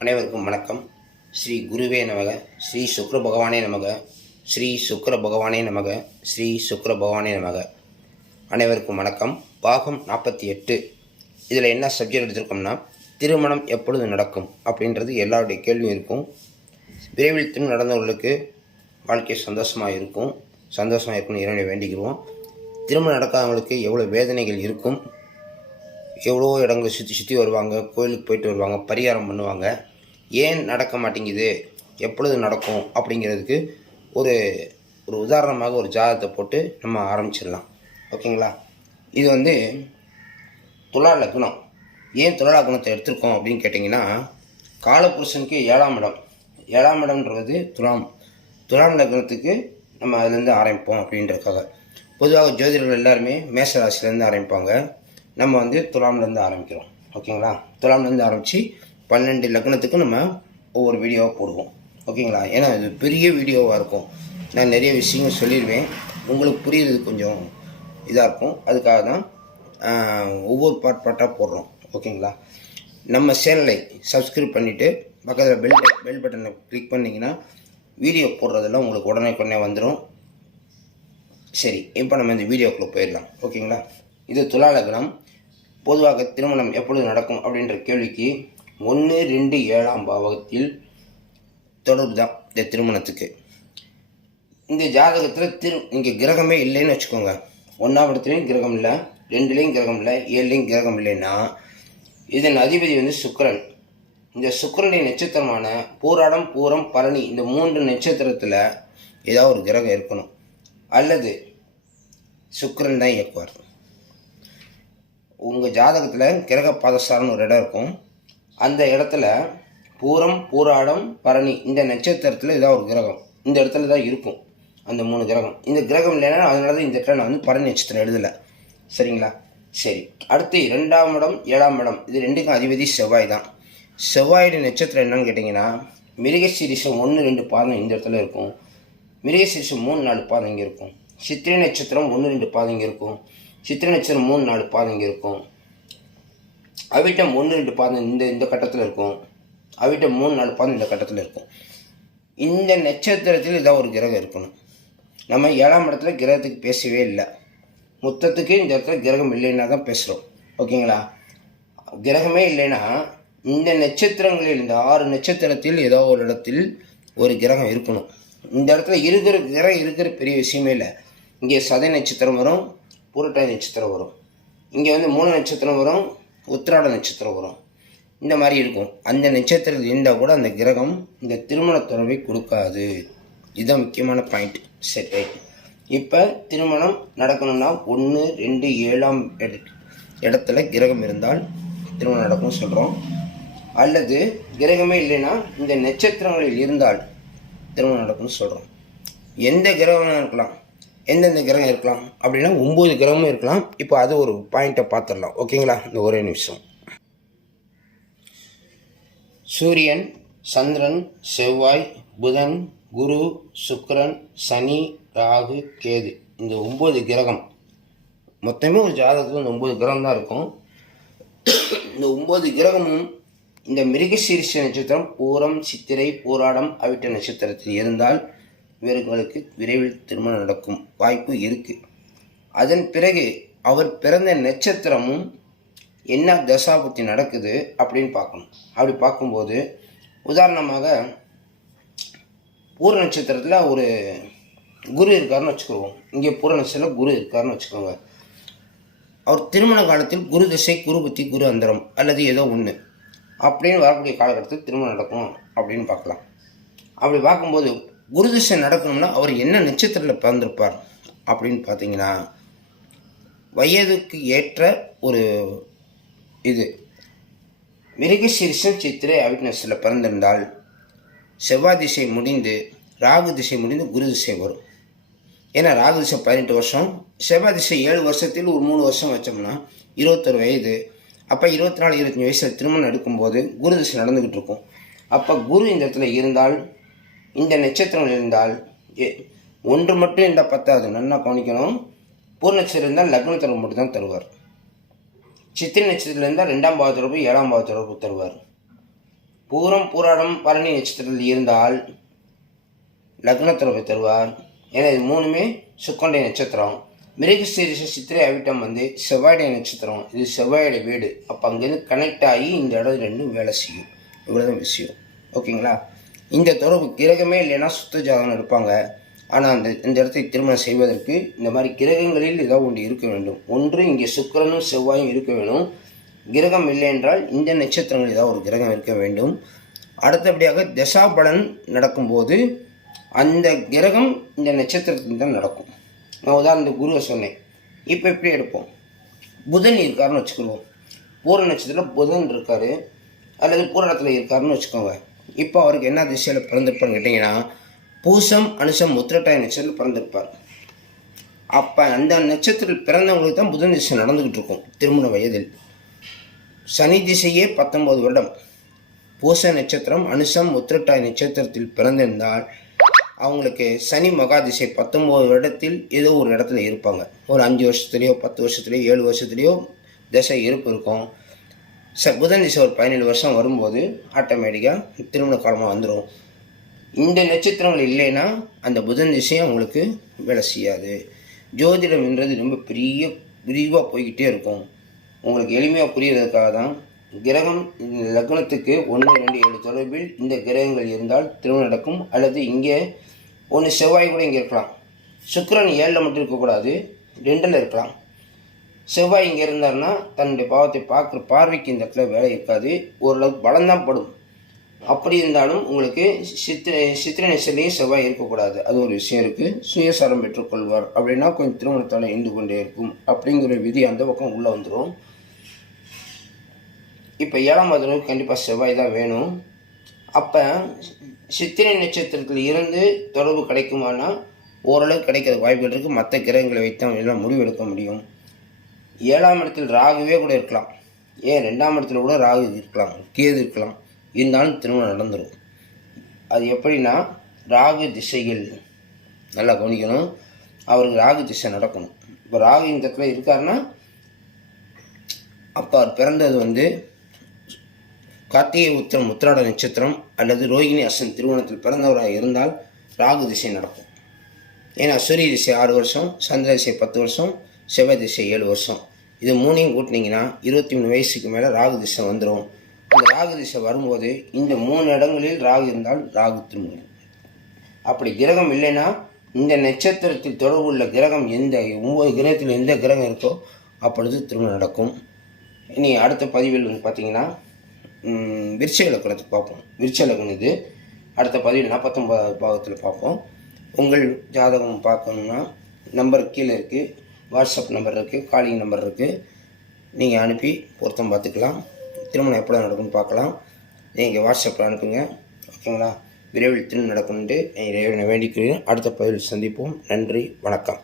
அனைவருக்கும் வணக்கம். ஸ்ரீ குருவே நமக, ஸ்ரீ சுக்ர பகவானே நமக, ஸ்ரீ சுக்ர பகவானே நமக, ஸ்ரீ சுக்ர பகவானே நமக. அனைவருக்கும் வணக்கம். பாகம் 48. இதில் என்ன சப்ஜெக்ட் எடுத்திருக்கோம்னா, திருமணம் எப்பொழுது நடக்கும் அப்படின்றது எல்லாருடைய கேள்வியும் இருக்கும். விரைவில் திருமணம் நடந்தவர்களுக்கு வாழ்க்கை சந்தோஷமாக இருக்கும்னு இறைவனை வேண்டிக்கிறோம். திருமணம் நடக்காதவங்களுக்கு எவ்வளோ வேதனைகள் இருக்கும், எவ்வளோ இடங்களை சுற்றி வருவாங்க, கோயிலுக்கு போயிட்டு வருவாங்க, பரிகாரம் பண்ணுவாங்க. ஏன் நடக்க மாட்டேங்குது, எப்பொழுது நடக்கும் அப்படிங்கிறதுக்கு ஒரு உதாரணமாக ஒரு ஜாதகத்தை போட்டு நம்ம ஆரம்பிச்சிடலாம். ஓகேங்களா? இது துலா லக்னம். ஏன் துலா லக்னத்தை எடுத்திருக்கோம் அப்படின்னு கேட்டிங்கன்னா, காலபுருஷனுக்கு 7ஆம் இடம். 7ஆம் இடம்ன்றது துலாம் லக்னத்துக்கு நம்ம அதுலேருந்து ஆரம்பிப்போம் அப்படின்றதுக்காக. பொதுவாக ஜோதிடர்கள் எல்லாருமே மேஷ ராசிலேருந்து ஆரம்பிப்பாங்க. நம்ம துலாம்லேருந்து ஆரம்பிக்கிறோம். ஓகேங்களா? துலாம்லேருந்து ஆரம்பித்து 12 லக்னத்துக்கு நம்ம ஒவ்வொரு வீடியோவாக போடுவோம். ஓகேங்களா? ஏன்னா இது பெரிய வீடியோவாக இருக்கும். நான் நிறைய விஷயங்கள் சொல்லிடுவேன், உங்களுக்கு புரியுறது கொஞ்சம் இதாக இருக்கும். அதுக்காக தான் ஒவ்வொரு பார்ட்டாக போடுறோம். ஓகேங்களா? நம்ம சேனலை சப்ஸ்கிரைப் பண்ணிவிட்டு பக்கத்தில் பெல் பட்டனை கிளிக் பண்ணிங்கன்னா வீடியோ போடுறதெல்லாம் உங்களுக்கு உடனே வந்துடும். சரி, இப்போ நம்ம இந்த வீடியோக்குள்ளே போயிடலாம். ஓகேங்களா? இது துலா லக்னம். பொதுவாக திருமணம் எப்பொழுது நடக்கும் அப்படின்ற கேள்விக்கு 1, 2, 7ஆம் பாவகத்தில் தொடர்பு தான் இந்த திருமணத்துக்கு. இந்த ஜாதகத்தில் இங்கே கிரகமே இல்லைன்னு வச்சுக்கோங்க. 1ஆம் இடத்துலையும் கிரகம் இல்லை, 2லேயும் கிரகம் இல்லை, 7லேயும் கிரகம் இல்லைன்னா இதன் அதிபதி சுக்கிரன். இந்த சுக்கிரனின் நட்சத்திரமான பூராடம், பூரம், பரணி இந்த 3 நட்சத்திரத்தில் ஏதாவது ஒரு கிரகம் இருக்கணும், அல்லது சுக்கிரன் தான் இயக்குவார். உங்கள் ஜாதகத்தில் கிரக பாதசாரம்னு ஒரு இடம் இருக்கும். அந்த இடத்துல பூரம், பூராடம், பரணி இந்த நட்சத்திரத்தில் ஏதாவது ஒரு கிரகம் இந்த இடத்துல தான் இருக்கும். அந்த 3 கிரகம். இந்த கிரகம் இல்லைன்னா அதனால தான் இந்த இடத்துல நான் பரணி நட்சத்திரம் எழுதலை. சரிங்களா? சரி, அடுத்து 2ஆம் இடம், 7ஆம் இடம் இது 2க்கும் அதிபதி செவ்வாய் தான். செவ்வாயுடைய நட்சத்திரம் என்னன்னு கேட்டிங்கன்னா, மிருகசீரிஷம் 1, 2 பாதம் இந்த இடத்துல இருக்கும். மிருகசீரிஷம் 3, 4 பாதம் இங்கே இருக்கும். சித்திரை நட்சத்திரம் 1, 2 பாதம் இங்கே இருக்கும். சித்திரை நட்சத்திரம் 3, 4 பாதம் இங்கே இருக்கும். அவிட்டம் 1, 2 பாதம் இந்த கட்டத்தில் இருக்கும். அவிட்டம் 3, 4 பாதம் இந்த கட்டத்தில் இருக்கும். இந்த நட்சத்திரத்தில் ஏதாவது ஒரு கிரகம் இருக்கணும். நம்ம 7ஆம் இடத்துல கிரகத்துக்கு பேசவே இல்லை. மொத்தத்துக்கு இந்த இடத்துல கிரகம் இல்லைன்னா தான் பேசுகிறோம். ஓகேங்களா? கிரகமே இல்லைன்னா இந்த நட்சத்திரங்களில், இந்த 6 நட்சத்திரத்தில் ஏதோ ஒரு இடத்தில் ஒரு கிரகம் இருக்கணும். இந்த இடத்துல இருக்கிற பெரிய விஷயமே இல்லை. இங்கே சதய நட்சத்திரம் வரும், பூரட்டாதி நட்சத்திரம் வரும். இங்கே 3 நட்சத்திரம் வரும், உத்திராட நட்சத்திரம் வரும். இந்த மாதிரி இருக்கும். அந்த நட்சத்திரத்தில் இருந்தால் கூட அந்த கிரகம் இந்த திருமண தொடர்பை கொடுக்காது. இதுதான் முக்கியமான பாயிண்ட். சரி, இப்போ திருமணம் நடக்கணும்னா 1, 2, 7ஆம் இடத்துல கிரகம் இருந்தால் திருமணம் நடக்கும்னு சொல்கிறோம். அல்லது கிரகமே இல்லைன்னா இந்த நட்சத்திரங்களில் இருந்தால் திருமணம் நடக்கும்னு சொல்கிறோம். எந்த கிரகம் இருக்கலாம், எந்தெந்த கிரகம் இருக்கலாம் அப்படின்னா 9 கிரகமும் இருக்கலாம். இப்போ அது ஒரு பாயிண்ட்டை பார்த்துடலாம். ஓகேங்களா? இந்த ஒரே நிமிஷம். சூரியன், சந்திரன், செவ்வாய், புதன், குரு, சுக்கிரன், சனி, ராகு, கேது இந்த 9 கிரகம். மொத்தமே ஒரு ஜாதகத்தில் 9 கிரகம் தான் இருக்கும். இந்த 9 கிரகமும் இந்த மிருகசீரிஷ நட்சத்திரம் பூரம், சித்திரை, பூராடம், அவிட்ட நட்சத்திரத்தில் இருந்தால் இவர்களுக்கு விரைவில் திருமணம் நடக்கும் வாய்ப்பு இருக்குது. அதன் பிறகு அவர் பிறந்த நட்சத்திரமும் என்ன தசாபுத்தி நடக்குது அப்படின்னு பார்க்கணும். அப்படி பார்க்கும்போது உதாரணமாக பூர நட்சத்திரத்தில் ஒரு குரு இருக்காருன்னு வச்சுக்குவோம். இங்கே பூர நட்சத்திரத்தில் குரு இருக்காருன்னு வச்சுக்கோங்க. அவர் திருமண காலத்தில் குரு திசை, குரு புத்தி, குரு அந்தரம் அல்லது ஏதோ ஒன்று அப்படின்னு வரக்கூடிய காலகட்டத்தில் திருமணம் நடக்கும் அப்படின்னு பார்க்கலாம். அப்படி பார்க்கும்போது குரு திசை நடக்கணும்னா அவர் என்ன நட்சத்திரத்தில் பிறந்திருப்பார் அப்படின்னு பார்த்தீங்கன்னா, வயதுக்கு ஏற்ற ஒரு மிருகசீரிஷம், சித்திரை, அவிட்ட நட்சத்திரத்தில் பிறந்திருந்தால் செவ்வாய் திசை முடிந்து ராகு திசை முடிந்து குரு திசை வரும். ஏன்னா ராகு திசை 18 வருஷம், செவ்வாய் திசை 7 வருஷத்தில் ஒரு 3 வருஷம் வச்சோம்னா 21 வயது. அப்போ 24, 25 வயசில் திருமணம் எடுக்கும்போது குரு திசை நடந்துக்கிட்டு இருக்கும். அப்போ குரு இந்த இடத்துல இருந்தால், இந்த நட்சத்திரம் இருந்தால், ஒன்று மட்டும் இருந்தால் பத்தாது, நல்லா கவனிக்கணும். பூர்ண நட்சத்திரம் இருந்தால் லக்ன தொடர்பு மட்டும் தான் தருவார். சித்திரை நட்சத்திரத்தில் இருந்தால் 2ஆம் பாவ தொடர்பு, 7ஆம் பாவ தொடர்பு தருவார். பூரம் பூராடம் பரணி நட்சத்திரத்தில் இருந்தால் லக்னத்திறப்பை தருவார். ஏன்னா இது மூணுமே சுக்கரனுடைய நட்சத்திரம். மிருகசீரிஷ சித்திரை அவிட்டம் செவ்வாயுடைய நட்சத்திரம். இது செவ்வாயுடைய வீடு. அப்போ அங்கேருந்து கனெக்ட் ஆகி இந்த இடம் ரெண்டும் வேலை செய்யும். இவ்வளோதான் விஷயம். ஓகேங்களா? இந்த தொடர்பு கிரகமே இல்லைன்னா சுத்த ஜாதகம் இருப்பாங்க. ஆனால் இந்த இடத்தை திருமணம் செய்வதற்கு இந்த மாதிரி கிரகங்களில் ஏதாவது ஒன்று இருக்க வேண்டும். ஒன்று இங்கே சுக்கிரனும் செவ்வாயும் இருக்க வேணும். கிரகம் இல்லை என்றால் இந்த நட்சத்திரங்கள் ஏதாவது ஒரு கிரகம் இருக்க வேண்டும். அடுத்தபடியாக தசாபலன் நடக்கும்போது அந்த கிரகம் இந்த நட்சத்திரத்தில் தான் நடக்கும். நான் உதாரணத்துக்கு குருவை சொன்னேன். இப்போ எப்படி எடுப்போம்? புதன் இருக்காருன்னு வச்சுக்கிடுவோம். பூர நட்சத்திரத்தில் புதன் இருக்கார் அல்லது பூரணத்தில் இருக்காருன்னு வச்சுக்கோங்க. இப்போ அவருக்கு என்ன திசையில் பிறந்திருப்பான்னு கேட்டிங்கன்னா பூசம் அனுசம் உத்திரட்டாய நட்சத்திரத்தில் பிறந்திருப்பார். அப்போ அந்த நட்சத்திரத்தில் பிறந்தவங்களுக்கு தான் புதன் திசை நடந்துக்கிட்டு இருக்கும். திருமண வயதில் சனி திசையே 19 வருடம். பூச நட்சத்திரம் அனுசம் உத்திரட்டாய நட்சத்திரத்தில் பிறந்திருந்தால் அவங்களுக்கு சனி மகாதிசை 19 வருடத்தில் ஏதோ ஒரு இடத்துல இருப்பாங்க. ஒரு 5 வருஷத்துலேயோ 10 வருஷத்துலேயோ 7 வருஷத்துலேயோ திசை இருப்பு இருக்கும். புதன் திசை ஒரு 17 வருஷம் வரும்போது ஆட்டோமேட்டிக்காக திருமண காலமாக வந்துடும். இந்த நட்சத்திரங்கள் இல்லைன்னா அந்த புதன் திசை அவங்களுக்கு வேலை செய்யாது. ஜோதிடம் என்றது ரொம்ப விரிவாக போய்கிட்டே இருக்கும். உங்களுக்கு எளிமையாக புரிவதற்காக தான் கிரகம் லக்னத்துக்கு 1, 2, 7 தொடர்பில் இந்த கிரகங்கள் இருந்தால் திருமணம் நடக்கும். அல்லது இங்கே ஒன்று செவ்வாய் கூட இங்கே இருக்கலாம். சுக்கிரன் 7ல் மட்டும் இருக்கக்கூடாது, 2ல் இருக்கலாம். செவ்வாய் இங்கே இருந்தார்னா தன்னுடைய பாவத்தை பார்க்குற பார்வைக்கு இந்த இடத்துல வேலை இருக்காது. ஓரளவுக்கு பலம்தான் படும். அப்படி இருந்தாலும் உங்களுக்கு சித்திரை நட்சத்திரத்திலேயே செவ்வாய் இருக்கக்கூடாது. அது ஒரு விஷயம் இருக்குது. சுயசாரம் பெற்றுக்கொள்வார் அப்படின்னா கொஞ்சம் திருமணத்தால் இருந்து கொண்டே இருக்கும் அப்படிங்கிற விதி அந்த பக்கம் உள்ளே வந்துடும். இப்போ 7ஆம் பாதத்துக்கு கண்டிப்பாக செவ்வாய் தான் வேணும். அப்போ சித்திரை நட்சத்திரத்தில் இருந்து தொடர்பு கிடைக்குமானா ஓரளவு கிடைக்கிற வாய்ப்புகள் இருக்குது. மற்ற கிரகங்களை வைத்து எல்லாம் முடிவெடுக்க முடியும். 7ஆம் இடத்தில் ராகுவே கூட இருக்கலாம். 2ஆம் இடத்துல கூட ராகு இருக்கலாம், கேது இருக்கலாம். இருந்தாலும் திருமணம் நடந்துடும். அது எப்படின்னா ராகு திசைகள் நல்லா கவனிக்கணும். அவருக்கு ராகு திசை நடக்கணும். இப்போ ராகு இந்த இடத்துல இருக்காருன்னா அப்போ அவர் பிறந்தது கார்த்திகை உத்திரம் உத்திராட நட்சத்திரம் அல்லது ரோகிணி அஸ்வினி திருமணத்தில் பிறந்தவராக இருந்தால் ராகு திசை நடக்கும். ஏன்னா சூரிய திசை 6 வருஷம், சந்திர திசை 10 வருஷம், செவ்வாய் திசை 7 வருஷம். இது மூணையும் கூட்டினீங்கன்னா 23 வயசுக்கு மேலே ராகு திசை வந்துடும். அந்த ராகு திசை வரும்போது இந்த 3 இடங்களில் ராகு இருந்தால் ராகு திருமணம். அப்படி கிரகம் இல்லைன்னா இந்த நட்சத்திரத்தில் தொடர்பு உள்ள கிரகம் 9 கிரகத்தில் எந்த கிரகம் இருக்கோ அப்பொழுது திருமணம் நடக்கும். இனி அடுத்த பதிவில் பார்த்தீங்கன்னா விருச்சிக லக்னத்தை பார்ப்போம். விருச்சிக லக்னம் இது அடுத்த பதிவில் 49வது பாகத்தில் பார்ப்போம். உங்கள் ஜாதகம் பார்க்கணுன்னா நம்பர் கீழே இருக்குது, வாட்ஸ்அப் நம்பர் இருக்குது, காலிங் நம்பர் இருக்குது. நீங்கள் அனுப்பி பொருத்தம் பார்த்துக்கலாம். திருமணம் எப்போ நடக்கும்னு பார்க்கலாம். நீங்கள் வாட்ஸ்அப்பில் அனுப்புங்க. ஓகேங்களா? விரைவில் திருமணம் நடக்கணுன்ட்டு இறைவனை வேண்டிக்கிறேன். அடுத்த பதிவில் சந்திப்போம். நன்றி, வணக்கம்.